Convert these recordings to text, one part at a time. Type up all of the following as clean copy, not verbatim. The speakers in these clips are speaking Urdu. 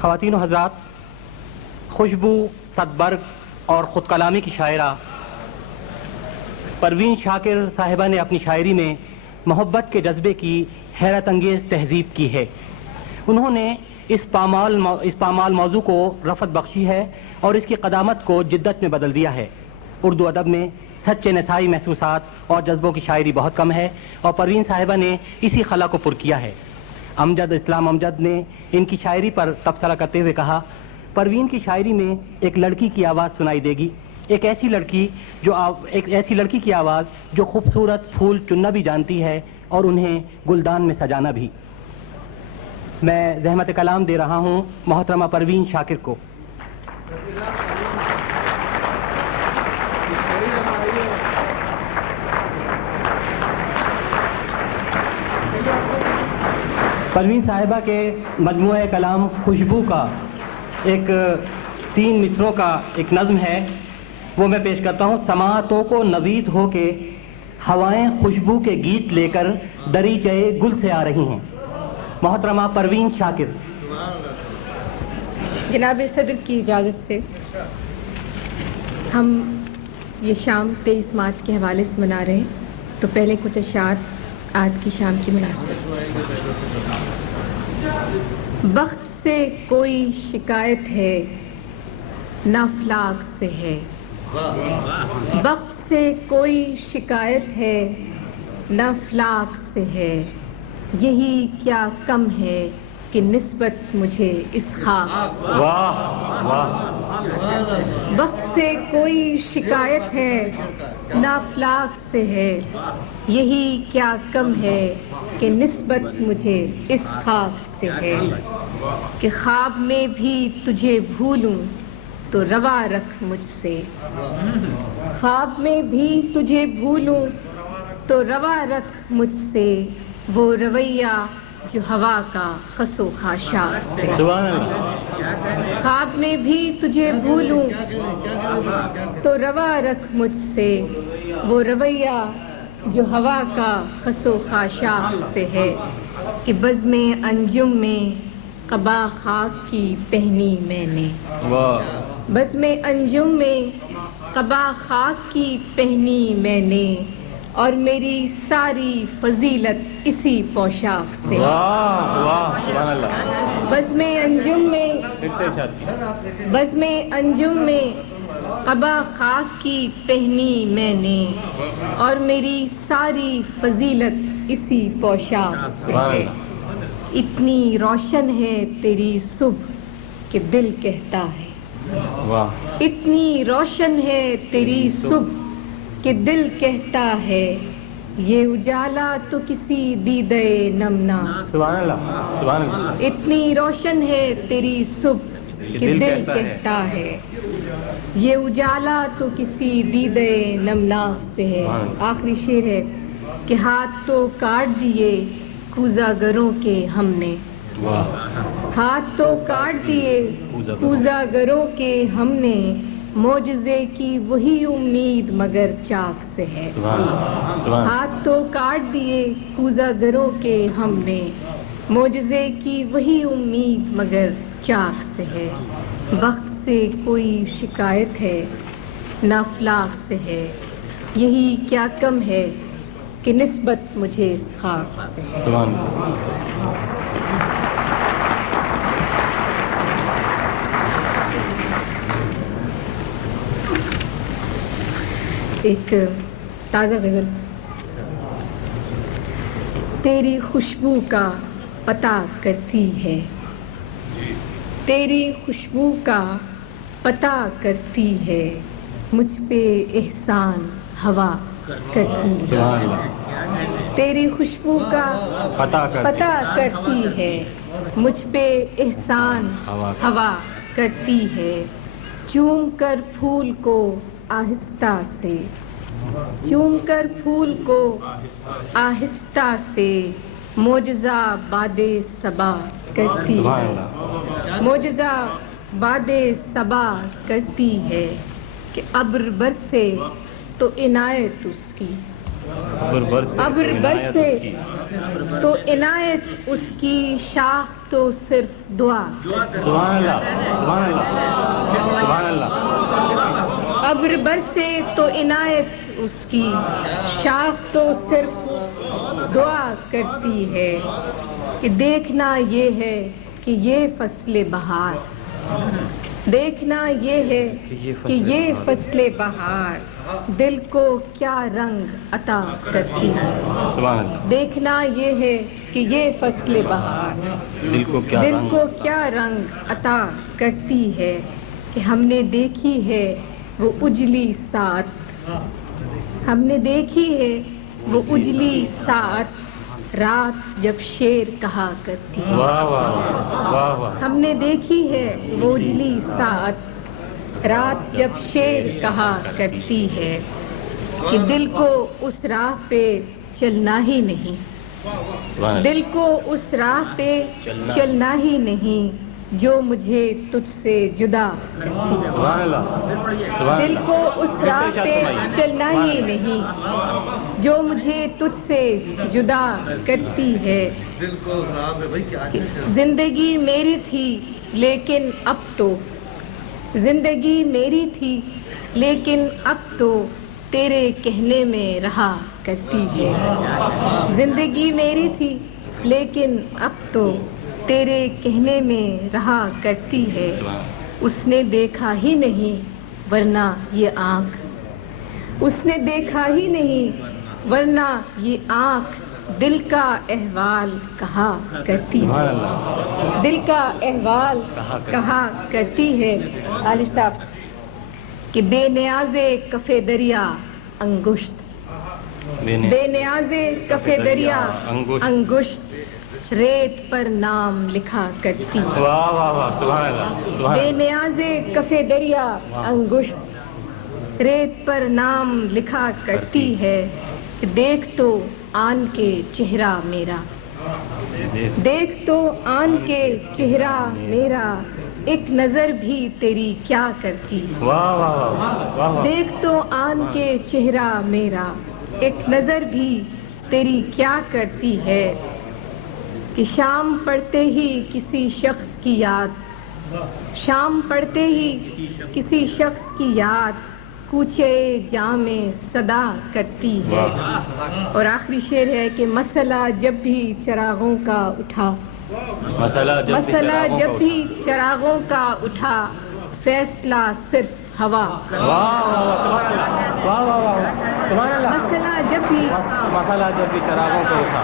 خواتین و حضرات، خوشبو صدبرگ اور خود کلامی کی شاعرہ پروین شاکر صاحبہ نے اپنی شاعری میں محبت کے جذبے کی حیرت انگیز تہذیب کی ہے۔ انہوں نے اس پامال موضوع کو رفعت بخشی ہے اور اس کی قدامت کو جدت میں بدل دیا ہے۔ اردو ادب میں سچے نسائی محسوسات اور جذبوں کی شاعری بہت کم ہے اور پروین صاحبہ نے اسی خلا کو پر کیا ہے۔ امجد اسلام امجد نے ان کی شاعری پر تبصرہ کرتے ہوئے کہا، پروین کی شاعری میں ایک لڑکی کی آواز سنائی دے گی، ایک ایسی لڑکی کی آواز جو خوبصورت پھول چننا بھی جانتی ہے اور انہیں گلدان میں سجانا بھی۔ میں زحمت کلام دے رہا ہوں محترمہ پروین شاکر کو۔ پروین صاحبہ کے مجموعہ کلام خوشبو کا ایک 3 مصروں کا ایک نظم ہے، وہ میں پیش کرتا ہوں۔ سماعتوں کو نوید ہو کے ہوائیں خوشبو کے گیت لے کر دریچے گل سے آ رہی ہیں۔ محترمہ پروین شاکر۔ جناب صدر کی اجازت سے ہم یہ شام 23 مارچ کے حوالے سے منا رہے ہیں، تو پہلے کچھ اشعار آج کی شام کی مناسبت۔ وقت سے کوئی شکایت ہے نہ افلاک سے ہے، وقت سے کوئی شکایت ہے نہ افلاک سے ہے، یہی کیا کم ہے کہ نسبت مجھے اس خاک۔ وقت سے کوئی شکایت ہے نہ افلاک سے ہے، یہی کیا کم ہے کہ نسبت مجھے اس خاک سے ہے، کہ خواب میں بھی تجھے بھولوں تو روا رکھ مجھ سے، خواب میں بھی تجھے بھولوں تو روا رکھ مجھ سے، وہ رویہ جو ہوا کا خس و خاشاک سے۔ خواب میں بھی تجھے بھولوں تو روا رکھ مجھ سے، وہ رویہ جو ہوا کا خس و خاشاک سے ہے، کہ بزم انجم میں قبا خاک کی پہنی میں نے، بزم انجم میں قبا خاک کی پہنی میں نے، اور میری ساری فضیلت اسی پوشاک سے۔ بزم انجم میں بزم انجم میں قبا خاک کی پہنی میں نے، اور میری ساری فضیلت اسی پوشاک سے ہے۔ اتنی روشن ہے تیری صبح کہ دل کہتا ہے، اتنی روشن ہے تیری صبح کہ دل کہتا ہے، یہ اجالا تو کسی دیدے نمنا۔ اتنی روشن ہے تیری صبح کہ دل کہتا ہے، یہ اجالا تو کسی دیدے نمنا سے ہے۔ آخری شعر ہے کہ ہاتھ تو کاٹ دیے کوزہ گروں کے ہم نے، ہاتھ تو کاٹ دیے کوزہ گروں کے ہم نے، معجزے کی وہی امید مگر چاک سے ہے۔ ہاتھ تو کاٹ دیے کوزہ گروں کے ہم نے، معجزے کی وہی امید مگر چاک سے ہے۔ وقت سے کوئی شکایت ہے نہ افلاک سے ہے، یہی کیا کم ہے کہ نسبت مجھے اس خاک سے ہے۔ ایک تازہ غزل۔ تیری خوشبو کا پتہ کرتی ہے، تیری خوشبو کا پتہ کرتی ہے، مجھ پہ احسان ہوا کرتی ہے۔ تیری خوشبو کا پتہ کرتی ہے، مجھ پہ احسان ہوا کرتی ہے، چوم کر پھول کو آہستہ سے، چوم کر پھول کو آہستہ سے، معجزہ باد صبا کرتی ہے، معجزہ باد صبا کرتی ہے، کہ ابر برسے تو عنایت اس کی، ابر برسے تو عنایت اس کی، شاخ تو صرف دعا سبحان اللہ سبحان اللہ سبحان اللہ ابر برسے تو عنایت اس کی شاخ تو صرف دعا کرتی ہے کہ دیکھنا یہ ہے کہ یہ فصل بہار دیکھنا یہ ہے کہ یہ فصل بہار دل کو کیا رنگ عطا کرتی ہے سبحان اللہ دیکھنا یہ ہے کہ یہ فصل بہار دل کو کیا رنگ عطا کرتی ہے کہ ہم نے دیکھی ہے وہ اجلی ساعت ہم نے دیکھی ہے وہ اجلی ساعت رات جب شیر کہا کرتی ہے واہ واہ واہ واہ ہم نے دیکھی ہے وہ اجلی ساعت رات جب شیر کہا کرتی ہے کہ دل کو اس راہ پہ چلنا ہی نہیں دل کو اس راہ پہ چلنا ہی نہیں جو مجھے تجھ سے جدا کرتی ہے دل کو اس راہ پہ چلنا ہی نہیں جو مجھے تجھ سے جدا کرتی ہے زندگی میری تھی لیکن اب تو زندگی میری تھی لیکن اب تو تیرے کہنے میں رہا کرتی ہے زندگی میری تھی لیکن اب تو تیرے کہنے میں رہا کرتی ہے اس نے دیکھا ہی نہیں ورنہ یہ آنکھ اس نے دیکھا ہی نہیں ورنہ یہ آنکھ دل کا احوال کہا کرتی ہے دل کا احوال کہا کرتی ہے عالی صاحب کہ بے نیاز کف دریا انگشت بے نیاز کف دریا انگشت ریت پر نام لکھا کرتی ہے بے نیاز کف دریا انگشت ریت پر نام لکھا کرتی ہے دیکھ تو آن کے چہرہ میرا دیکھ تو آن کے چہرہ میرا ایک نظر بھی تیری کیا کرتی ہے دیکھ تو آن کے چہرہ میرا ایک نظر بھی تیری کیا کرتی ہے کہ شام پڑتے ہی کسی شخص کی یاد شام پڑتے ہی کسی شخص کی یاد کوچے جامے صدا کرتی ہے اور آخری شعر ہے کہ مسئلہ جب بھی چراغوں کا اٹھا مسئلہ جب بھی چراغوں کا اٹھا فیصلہ صرف ہوا مسئلہ جب بھی چراغوں کو اٹھا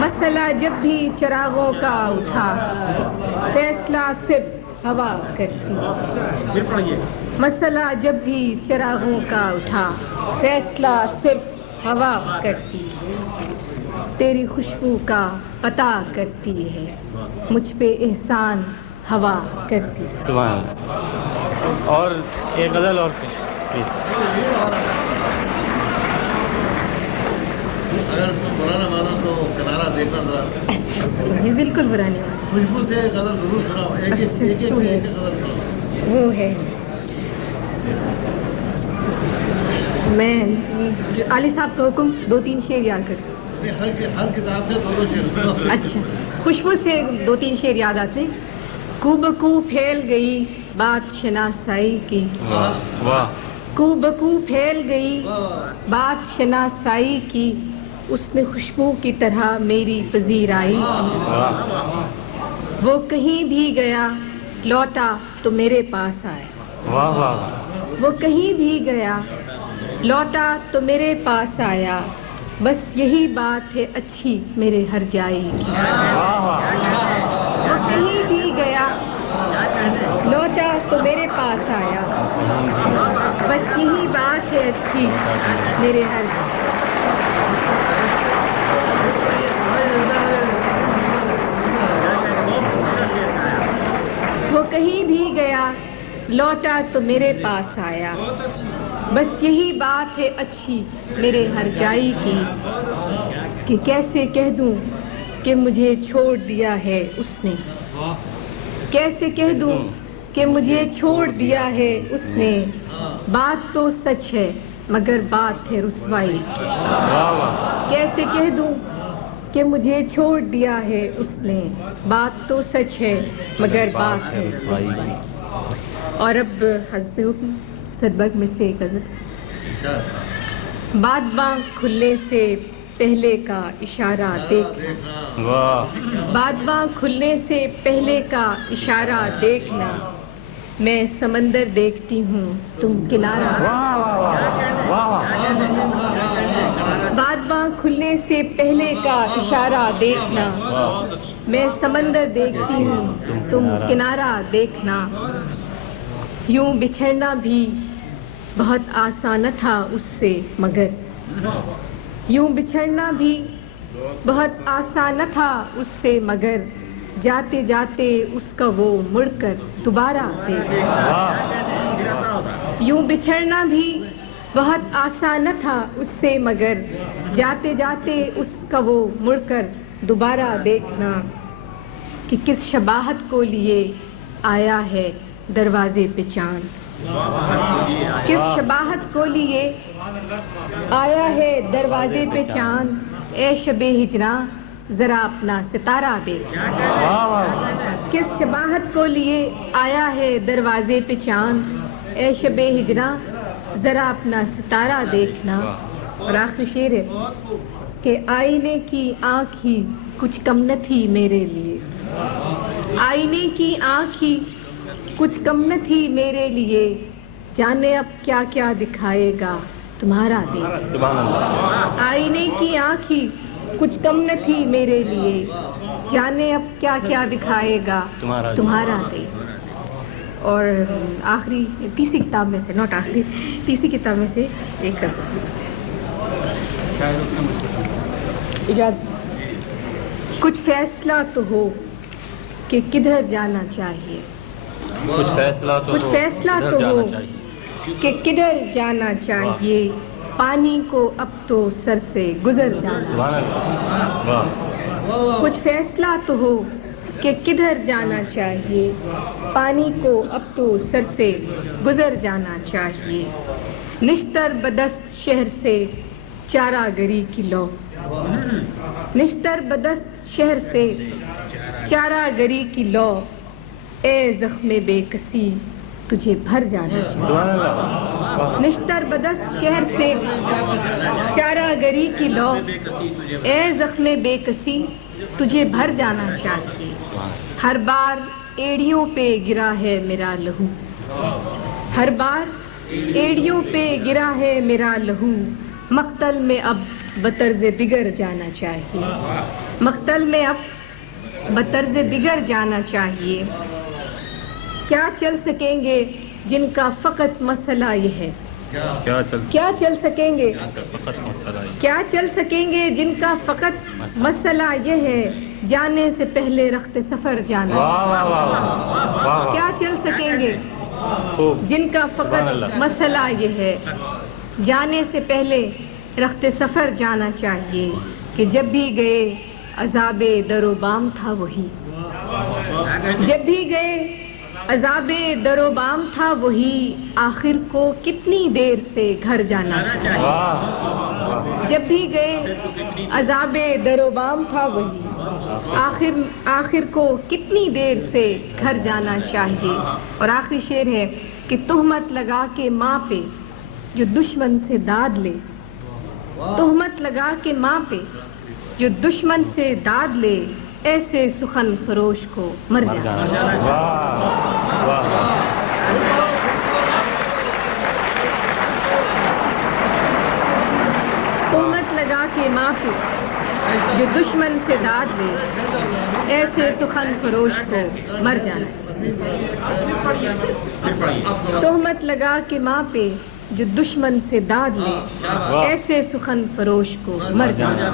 مسئلہ جب بھی چراغوں کا اٹھا فیصلہ صرف ہوا کرتی مسئلہ جب بھی چراغوں کا اٹھا فیصلہ صرف ہوا کرتی تیری خوشبو کا پتہ کرتی ہے مجھ پہ احسان ہوا کرتی اور ایک غزل اور پرانا مانا تو کنارا دیکھنا ذرا بالکل برا نہیں خوشبو سے غزل ضرور سناؤ وہ ہے میں علی صاحب کا حکم 2-3 شعر یاد کر ہر کتاب سے 2 شعر اچھا خوشبو سے 2-3 شعر یاد آتے کو بکو پھیل گئی بات شناسائی کی کو بکو پھیل گئی بات شناسائی کی اس نے خوشبو کی طرح میری پذیرائی وہ کہیں بھی گیا لوٹا تو میرے پاس آیا وہ کہیں بھی گیا لوٹا تو میرے پاس آیا بس یہی بات ہے اچھی میرے ہر جائے کی وہ کہیں بھی گیا لوٹا تو میرے پاس آیا بس یہی بات ہے اچھی میرے ہر وہ کہیں بھی گیا لوٹا تو میرے پاس آیا بس یہی بات ہے اچھی میرے ہر جائی کی کہ کیسے کہہ دوں کہ مجھے چھوڑ دیا ہے اس نے کیسے کہہ دوں کہ مجھے چھوڑ دیا ہے اس نے بات تو سچ ہے مگر بات ہے رسوائی کی کیسے کہہ دوں کہ مجھے چھوڑ دیا ہے اس نے، بات تو سچ ہے مگر بات ہے رسوائی۔ اور اب حزب صدبرگ میں سے ایک غزل۔ بادباں کھلنے سے پہلے کا اشارہ دیکھنا، بادباں کھلنے سے پہلے کا اشارہ دیکھنا، میں سمندر دیکھتی ہوں تم کنارہ۔ بادباں کھلنے سے پہلے کا اشارہ دیکھنا، میں سمندر دیکھتی ہوں تم کنارہ دیکھنا۔ یوں بچھڑنا بھی بہت آسان تھا اس سے مگر، یوں بچھڑنا بھی بہت آسان تھا اس سے مگر، جاتے جاتے اس کا وہ مڑ کر دوبارہ دیکھنا۔ یوں بچھڑنا بھی بہت آسان تھا اس سے مگر، جاتے جاتے اس کا وہ مڑ کر دوبارہ دیکھنا۔ کہ کس شباہت کو لیے آیا ہے دروازے پہ چاند، کس شباہت کو لیے آیا ہے دروازے پہ چاند، اے شب ہجراں ذرا اپنا ستارہ دیکھ۔ کس شباہت کو لیے آیا ہے دروازے پہ چاند، اے شب ہجراں ذرا اپنا ستارہ دیکھنا۔ اور آخری شعر ہے کہ آئینے کی آنکھ ہی کچھ کم نہ تھی میرے لیے، آئینے کی آنکھ ہی کچھ کم نہ تھی میرے لیے، جانے اب کیا کیا دکھائے گا تمہارا دیکھ۔ آئینے کی آنکھ ہی کچھ کم نہ تھی میرے لیے، جانے اب کیا کیا دکھائے گا تمہارا دیکھ۔ اور آخری تیسری کتاب میں سے، نوٹ آخری، تیسری کتاب میں سے ایک کچھ فیصلہ تو ہو کہ کدھر جانا چاہیے، کچھ فیصلہ تو ہو کہ کدھر جانا چاہیے، پانی کو اب تو سر سے گزر جانا۔ کچھ فیصلہ تو ہو کہ کدھر جانا چاہیے، پانی کو اب تو سر سے گزر جانا چاہیے۔ نشتر بدست شہر سے چارہ گری کی لو، نشتر بدست شہر سے چارہ گری کی لو، اے زخم بے کسی تجھے بھر جانا چاہیے۔ نشتر بدست شہر سے چارہ گری کی لو، اے زخم بے کسی تجھے بھر جانا چاہیے۔ ہر بار ایڑیوں پہ گرا ہے میرا لہو، ہر بار ایڑیوں پہ گرا ہے میرا لہو، مقتل میں اب بطرز دیگر جانا چاہیے، مقتل میں اب بطرز دیگر جانا چاہیے۔ کیا چل سکیں گے جن کا فقط مسئلہ یہ ہے، کیا چل سکیں گے، کیا چل سکیں گے جن کا فقط مسئلہ یہ ہے، جانے سے پہلے رخت سفر جانا۔ کیا چل سکیں گے جن کا فقط مسئلہ یہ ہے، جانے سے پہلے رخت سفر جانا چاہیے۔ کہ جب بھی گئے عذاب در و بام تھا وہی، جب بھی گئے عذاب در و بام تھا وہی، آخر کو کتنی دیر سے گھر جانا چاہیے۔ جب بھی گئے عذاب در و بام تھا وہی، آخر کو کتنی دیر سے گھر جانا چاہیے۔ اور آخری شعر ہے کہ تہمت لگا کے ماں پہ جو دشمن سے داد لے، تہمت لگا کے ماں پہ جو دشمن سے داد لے، ایسے سخن فروش کو مر جانا۔ تہمت لگا کے ماں پہ جو دشمن سے داد لے، ایسے سخن فروش کو مر جانا۔ تہمت لگا کے ماں پہ جو دشمن سے داد لے، ایسے سخن فروش کو مر جانا۔